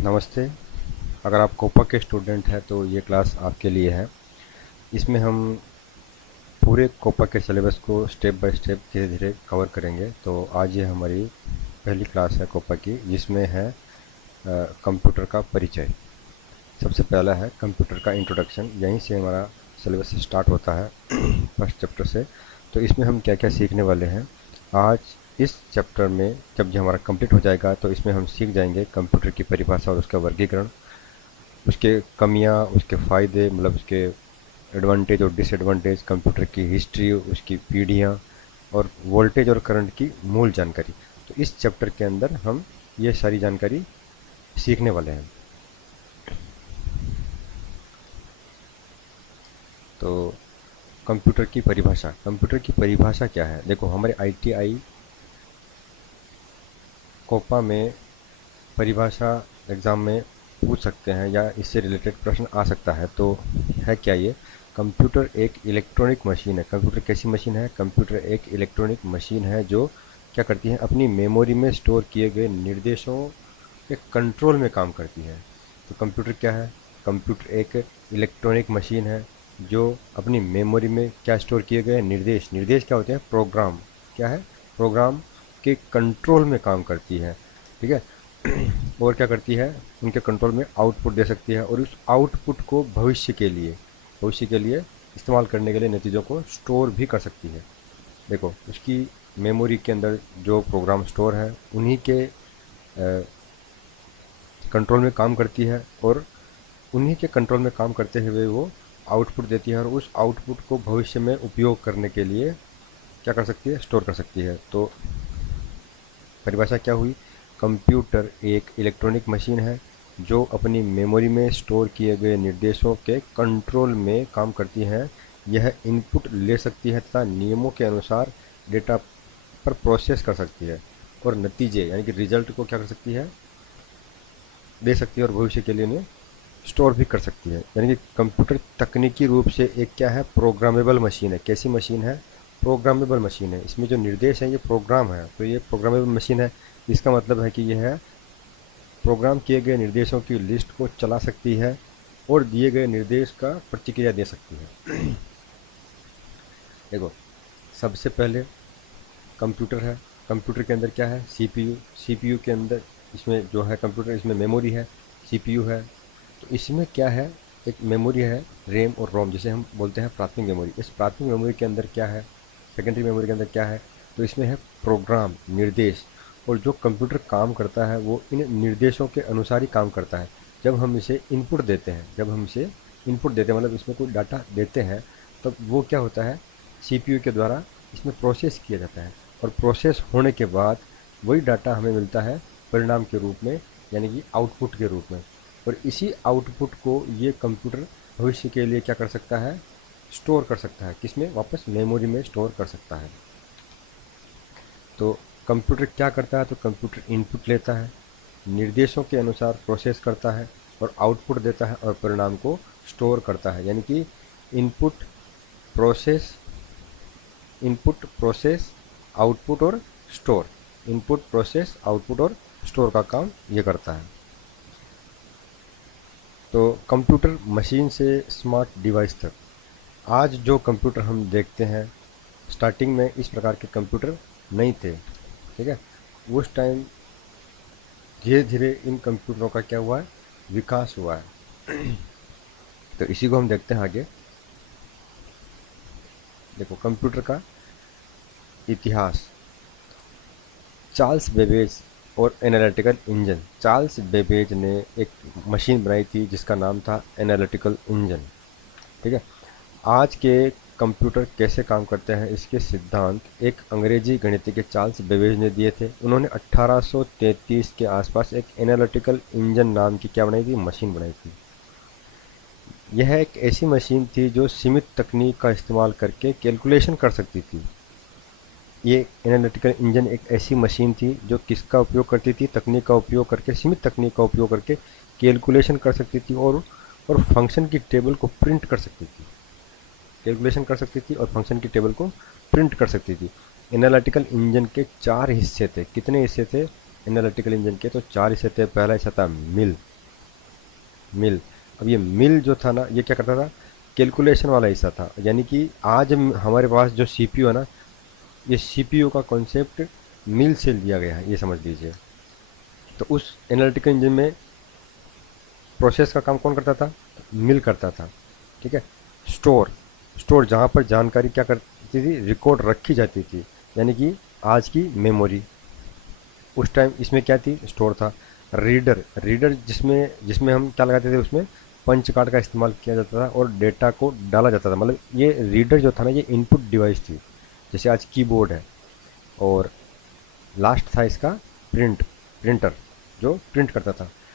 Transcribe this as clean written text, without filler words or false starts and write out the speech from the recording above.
नमस्ते। अगर आप कोपा के स्टूडेंट हैं तो ये क्लास आपके लिए है। इसमें हम पूरे कोपा के सिलेबस को स्टेप बाय स्टेप धीरे धीरे कवर करेंगे। तो आज ये हमारी पहली क्लास है कोपा की, जिसमें है कंप्यूटर का परिचय। सबसे पहला है कंप्यूटर का इंट्रोडक्शन। यहीं से हमारा सिलेबस स्टार्ट होता है फर्स्ट चैप्टर से। तो इसमें हम क्या क्या सीखने वाले हैं आज इस चैप्टर में, जब ये हमारा कंप्लीट हो जाएगा तो इसमें हम सीख जाएंगे कंप्यूटर की परिभाषा और उसका वर्गीकरण, उसके कमियां, उसके फ़ायदे, मतलब उसके एडवांटेज और डिसएडवांटेज, कंप्यूटर की हिस्ट्री, उसकी पीढ़ियाँ और वोल्टेज और करंट की मूल जानकारी। तो इस चैप्टर के अंदर हम ये सारी जानकारी सीखने वाले हैं। तो कंप्यूटर की परिभाषा, कंप्यूटर की परिभाषा क्या है? देखो, हमारे आईटीआई कोपा में परिभाषा एग्ज़ाम में पूछ सकते हैं या इससे रिलेटेड प्रश्न आ सकता है। तो है क्या ये? कंप्यूटर एक इलेक्ट्रॉनिक मशीन है। कंप्यूटर कैसी मशीन है? कंप्यूटर एक इलेक्ट्रॉनिक मशीन है जो क्या करती है? अपनी मेमोरी में स्टोर किए गए निर्देशों के कंट्रोल में काम करती है। तो कंप्यूटर क्या है? कंप्यूटर एक इलेक्ट्रॉनिक मशीन है जो अपनी मेमोरी में क्या स्टोर किए गए निर्देश, निर्देश क्या होते हैं? प्रोग्राम। क्या है? प्रोग्राम के कंट्रोल में काम करती है। ठीक है। और क्या करती है? उनके कंट्रोल में आउटपुट दे सकती है और उस आउटपुट को भविष्य के लिए इस्तेमाल करने के लिए नतीजों को स्टोर भी कर सकती है। देखो, उसकी मेमोरी के अंदर जो प्रोग्राम स्टोर है उन्हीं के कंट्रोल में काम करती है और उन्हीं के कंट्रोल में काम करते हुए वो आउटपुट देती है और उस आउटपुट को भविष्य में उपयोग करने के लिए क्या कर सकती है? स्टोर कर सकती है। तो परिभाषा क्या हुई? कंप्यूटर एक इलेक्ट्रॉनिक मशीन है जो अपनी मेमोरी में स्टोर किए गए निर्देशों के कंट्रोल में काम करती है। यह इनपुट ले सकती है तथा नियमों के अनुसार डेटा पर प्रोसेस कर सकती है और नतीजे यानी कि रिजल्ट को क्या कर सकती है? दे सकती है और भविष्य के लिए उन्हें स्टोर भी कर सकती है। यानी कि कंप्यूटर तकनीकी रूप से एक क्या है? प्रोग्रामेबल मशीन है। कैसी मशीन है? प्रोग्रामेबल मशीन है। इसमें जो निर्देश हैं ये प्रोग्राम है, तो ये प्रोग्रामेबल मशीन है। इसका मतलब है कि यह है प्रोग्राम किए गए निर्देशों की लिस्ट को चला सकती है और दिए गए निर्देश का प्रतिक्रिया दे सकती है। देखो, सबसे पहले कंप्यूटर है। कंप्यूटर के अंदर क्या है? सीपीयू। सीपीयू के अंदर इसमें जो है कंप्यूटर, इसमें मेमोरी है, सीपीयू है। तो इसमें क्या है? एक मेमोरी है, रैम और रोम, जिसे हम बोलते हैं प्राथमिक मेमोरी। इस प्राथमिक मेमोरी के अंदर क्या है? सेकेंडरी मेमोरी के अंदर क्या है? तो इसमें है प्रोग्राम, निर्देश। और जो कंप्यूटर काम करता है वो इन निर्देशों के अनुसार ही काम करता है। जब हम इसे इनपुट देते हैं, मतलब इसमें कोई डाटा देते हैं, तब वो क्या होता है? सीपीयू के द्वारा इसमें प्रोसेस किया जाता है और प्रोसेस होने के बाद वही डाटा हमें मिलता है परिणाम के रूप में, यानी कि आउटपुट के रूप में। और इसी आउटपुट को ये कंप्यूटर भविष्य के लिए क्या कर सकता है? स्टोर कर सकता है। किसमें? वापस मेमोरी में स्टोर कर सकता है। तो कंप्यूटर क्या करता है? तो कंप्यूटर इनपुट लेता है, निर्देशों के अनुसार प्रोसेस करता है और आउटपुट देता है और परिणाम को स्टोर करता है। यानी कि इनपुट प्रोसेस, आउटपुट और स्टोर। इनपुट, प्रोसेस, आउटपुट और स्टोर का काम ये करता है। तो कंप्यूटर मशीन से स्मार्ट डिवाइस तक, आज जो कंप्यूटर हम देखते हैं, स्टार्टिंग में इस प्रकार के कंप्यूटर नहीं थे। ठीक है। उस टाइम धीरे धीरे इन कंप्यूटरों का क्या हुआ है? विकास हुआ है। तो इसी को हम देखते हैं आगे। देखो, कंप्यूटर का इतिहास। चार्ल्स बेबेज और एनालिटिकल इंजन। चार्ल्स बेबेज ने एक मशीन बनाई थी जिसका नाम था एनालिटिकल इंजन। ठीक है। आज के कंप्यूटर कैसे काम करते हैं इसके सिद्धांत एक अंग्रेजी गणितज्ञ चार्ल्स बेबेज ने दिए थे। उन्होंने 1833 के आसपास एक एनालिटिकल इंजन नाम की क्या बनाई थी? मशीन बनाई थी। यह एक ऐसी मशीन थी जो सीमित तकनीक का इस्तेमाल करके कैलकुलेशन कर सकती थी। ये एनालिटिकल इंजन एक ऐसी मशीन थी जो किसका उपयोग करती थी? तकनीक का उपयोग करके, सीमित तकनीक का उपयोग करके कैलकुलेशन कर सकती थी और फंक्शन की टेबल को प्रिंट कर सकती थी। कैलकुलेशन कर सकती थी और फंक्शन की टेबल को प्रिंट कर सकती थी। एनालिटिकल इंजन के 4 हिस्से थे। कितने हिस्से थे एनालिटिकल इंजन के? तो 4 हिस्से थे। पहला हिस्सा था मिल, मिल। अब ये मिल जो था ना, ये क्या करता था, कैलकुलेशन वाला हिस्सा था। यानी कि आज हमारे पास जो सीपीयू है ना, ये सीपीयू का कॉन्सेप्ट मिल से लिया गया है, ये समझ लीजिए। तो उस एनालिटिकल इंजन में प्रोसेस का काम कौन करता था, मिल करता था। ठीक है। स्टोर, स्टोर जहाँ पर जानकारी क्या करती थी, रिकॉर्ड रखी जाती थी, यानी कि आज की मेमोरी। उस टाइम इसमें क्या थी, स्टोर था। रीडर, रीडर जिसमें जिसमें हम क्या लगाते थे, उसमें पंच कार्ड का इस्तेमाल किया जाता था और डेटा को डाला जाता था। मतलब ये रीडर जो था ना, ये इनपुट डिवाइस थी, जैसे आज कीबोर्ड है। और लास्ट था इसका प्रिंटर, जो प्रिंट करता था।